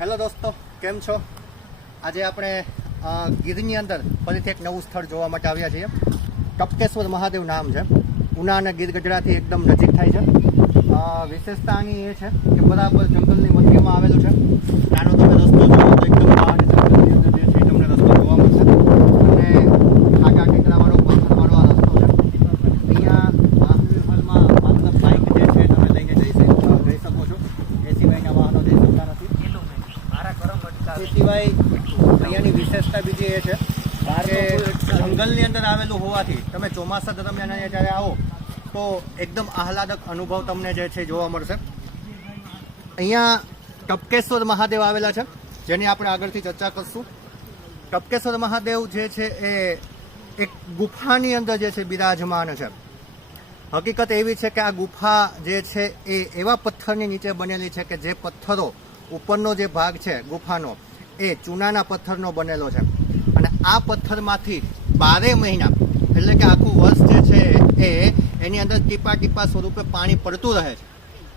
Hello દોસ્તો, કેમ છો? આજે આપણે ગીરની અંદર ફરીથી એક નવું સ્થળ જોવા માટે આવ્યા છીએ. ટપકેશ્વર મહાદેવ નામ છે. ઉના અને ગીર ગઢડાથી એકદમ નજીક થાય છે. વિશેષતા આની એ છે કે બરાબર જંગલની મધ્યમાં આવેલું છે. નાનો તમે રસ્તો જોવો તો એકદમ પહાડી જંગલની અંદર જે છે એ તમને રસ્તો જોવા મળશે અને ખાડા ટેકરાવાળો પથ્થરવાળો આ રસ્તો છે અહીંયા વાહન વ્યવહારમાં માત્ર બાઇક જે છે તમે લઈને જઈ શકો જઈ શકો છો એ સિવાયના વાહનો જઈ શકતા નથી એ સિવાય અહીંયાની વિશેષતા બીજી એ છે કે જંગલની અંદર આવેલું હોવાથી તમે ચોમાસા દરમિયાન અહીંયા જ્યારે આવો, તો એકદમ આહલાદક અનુભવ તમને જે છે જોવા મળશે. અહીંયા ટપકેશ્વર મહાદેવ આવેલા છે, જેની આપણે આગળથી ચર્ચા કરશું. ટપકેશ્વર મહાદેવ જે છે એ એક ગુફાની અંદર જે છે બિરાજમાન છે. હકીકત એવી છે કે આ ગુફા જે છે એ એવા પથ્થરની નીચે બનેલી છે કે જે પથ્થરો ઉપરનો જે ભાગ છે ગુફાનો એ ચૂનાના પથ્થરનો બનેલો છે. અને આ પથ્થરમાંથી બારે મહિના, એટલે કે આખું વર્ષ જે છે એ, એની અંદર ટીપા ટીપા સ્વરૂપે પાણી પડતું રહે છે.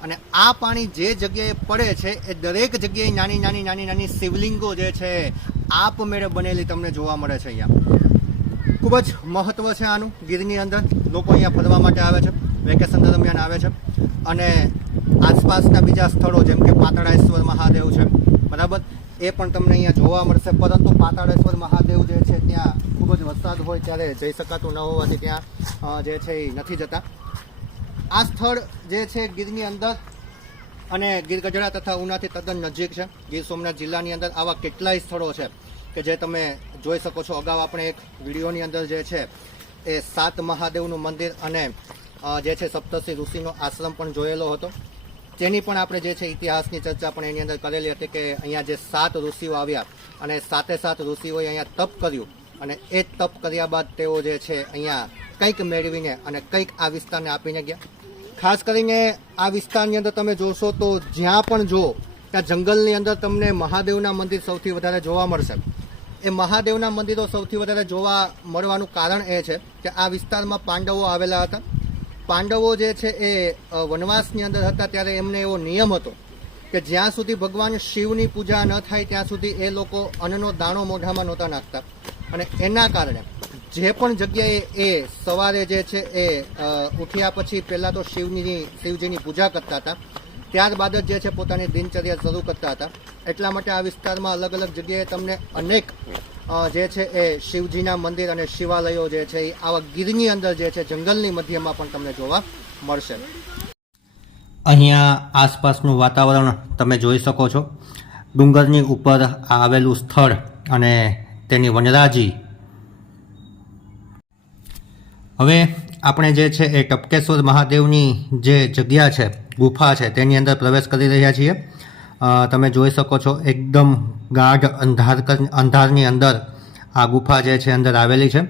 અને આ પાણી જે જગ્યાએ પડે છે, એ દરેક જગ્યાએ નાની નાની નાની નાની શિવલિંગો જે છે આપમેળે બનેલી તમને જોવા મળે છે અહીંયા. ખૂબ જ મહત્ત્વ છે આનું ગીરની અંદર. લોકો અહીંયા ફરવા માટે આવે છે, વેકેશન દરમિયાન આવે છે. અને આસપાસના બીજા સ્થળો જેમ કે પાતળાશ્વર મહાદેવ છે, બરાબર? એ પણ તમને અહીંયા જોવા મળશે. પરંતુ પાતાળેશ્વર મહાદેવ જે છે, ત્યાં ખૂબ જ વરસાદ હોય ત્યારે જઈ શકાતું ન હોવાથી ત્યાં જે છે એ નથી જતા. આ સ્થળ જે છે ગીરની અંદર અને ગીર ગઢડા તથા ઉનાથી તદ્દન નજીક છે. ગીર સોમનાથ જિલ્લાની અંદર આવા કેટલાય સ્થળો છે કે જે તમે જોઈ શકો છો. અગાઉ આપણે એક વિડીયોની અંદર જે છે એ સાત મહાદેવનું મંદિર અને જે છે સપ્તસિંહ ઋષિનો આશ્રમ પણ જોયેલો હતો. જેની પણ આપણે જે છે ઇતિહાસની ચર્ચા પણ એની અંદર કરેલી હતી કે અહીંયા જે સાત ઋષિઓ આવ્યા અને સાતે સાત ઋષિઓએ અહીંયા તપ કર્યું અને એ તપ કર્યા બાદ તેઓ જે છે અહીંયા કંઈક મેળવીને અને કંઈક આ વિસ્તારને આપીને ગયા. ખાસ કરીને આ વિસ્તારની અંદર તમે જોશો તો જ્યાં પણ જુઓ, ત્યાં જંગલની અંદર તમને મહાદેવના મંદિર સૌથી વધારે જોવા મળશે. એ મહાદેવના મંદિરો સૌથી વધારે જોવા મળવાનું કારણ એ છે કે આ વિસ્તારમાં પાંડવો આવેલા હતા. પાંડવો જે છે એ વનવાસની અંદર હતા ત્યારે એમને એવો નિયમ હતો કે જ્યાં સુધી ભગવાન શિવની પૂજા ન થાય ત્યાં સુધી એ લોકો અન્નનો દાણો મોઢામાં નહોતા નાખતા. અને એના કારણે જે પણ જગ્યાએ એ સવારે જે છે એ ઉઠ્યા પછી પહેલાં તો શિવની શિવજીની પૂજા કરતા હતા. ત્યારબાદ જ જે છે પોતાની દિનચર્યા શરૂ કરતા હતા. એટલા માટે આ વિસ્તારમાં અલગ અલગ જગ્યાએ તમને અનેક જે છે એ શિવજીના મંદિર અને શિવાલયો જે છે એ આવા ગીરની અંદર જે છે જંગલની મધ્યમાં પણ તમને જોવા મળશે. અહીંયા આસપાસનું વાતાવરણ તમે જોઈ શકો છો. ડુંગરની ઉપર આવેલું સ્થળ અને તેની વનરાજી. હવે આપણે જે છે એ ટપકેશ્વર મહાદેવની જે જગ્યા છે, ગુફા છે, તેની અંદર પ્રવેશ કરી રહ્યા છીએ. તમે જોઈ શકો છો, એકદમ ગાઢ અંધાર અંધારની અંદર આ ગુફા જે છે અંદર આવેલી છે.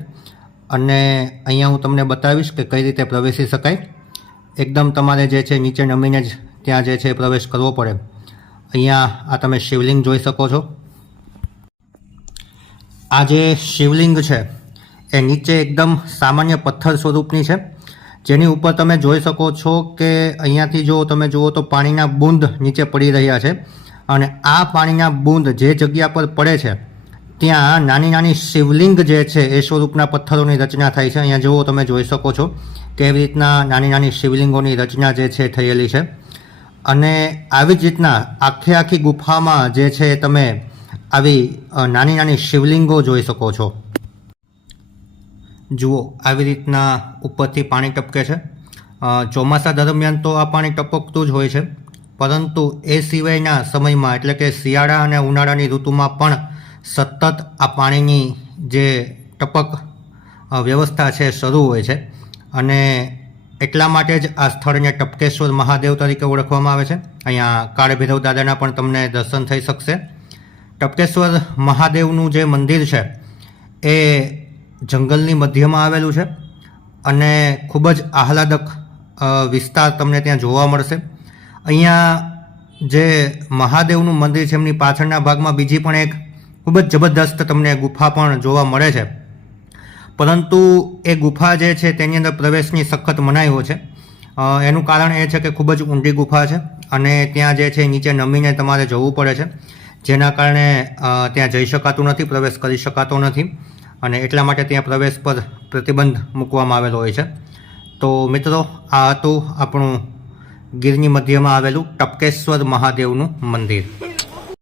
અને અહીંયા હું તમને બતાવીશ કે કઈ રીતે પ્રવેશી શકાય. એકદમ તમારે જે છે નીચે નમીને જ ત્યાં જે છે પ્રવેશ કરવો પડે. અહીંયા આ તમે શિવલિંગ જોઈ શકો છો. આ જે શિવલિંગ છે એ નીચે એકદમ સામાન્ય પથ્થર સ્વરૂપની છે. જેની ઉપર તમે જોઈ શકો છો કે અહીંયાથી જો તમે જુઓ તો પાણીના બૂંદ નીચે પડી રહ્યા છે. અને આ પાણીના બૂંદ જે જગ્યા પર પડે છે, ત્યાં નાની નાની શિવલિંગ જે છે એ સ્વરૂપના પથ્થરોની રચના થાય છે. અહીંયા જુઓ તમે, જોઈ શકો છો કેવી રીતના નાની નાની શિવલિંગોની રચના જે છે થયેલી છે. અને આવી જ રીતના આખે આખી ગુફામાં જે છે તમે આવી નાની નાની શિવલિંગો જોઈ શકો છો. જુઓ, આવી રીતના ઉપરથી પાણી ટપકે છે. ચોમાસા દરમિયાન તો આ પાણી ટપકતું જ હોય છે. પરંતુ એ સિવાયના સમયમાં, એટલે કે શિયાળા અને ઉનાળાની ઋતુમાં પણ સતત આ પાણીની જે ટપક વ્યવસ્થા છે, શરૂ હોય છે. અને એટલા માટે જ આ સ્થળને ટપકેશ્વર મહાદેવ તરીકે ઓળખવામાં આવે છે. અહીંયા કાળભૈરવ દાદાના પણ તમને દર્શન થઈ શકશે. ટપકેશ્વર મહાદેવનું જે મંદિર છે, એ જંગલની મધ્યમાં આવેલું છે. અને ખૂબ જ આહલાદક વિસ્તાર તમને ત્યાં જોવા મળશે. અહીંયા જે મહાદેવનું મંદિર છે, એમની પાછળના ભાગમાં બીજી પણ એક ખૂબ જ જબરદસ્ત તમને ગુફા પણ જોવા મળે છે. પરંતુ એ ગુફા જે છે, તેની અંદર પ્રવેશની સખત મનાઈઓ છે. એનું કારણ એ છે કે ખૂબ જ ઊંડી ગુફા છે અને ત્યાં જે છે નીચે નમીને તમારે જવું પડે છે. જેના કારણે ત્યાં જઈ શકાતું નથી, પ્રવેશ કરી શકાતો નથી અને એટલા માટે ત્યાં પ્રવેશ પર પ્રતિબંધ મૂકવામાં આવેલો હોય છે. તો મિત્રો, આ હતું આપણું ગીરની મધ્યમાં આવેલું ટપકેશ્વર મહાદેવનું મંદિર.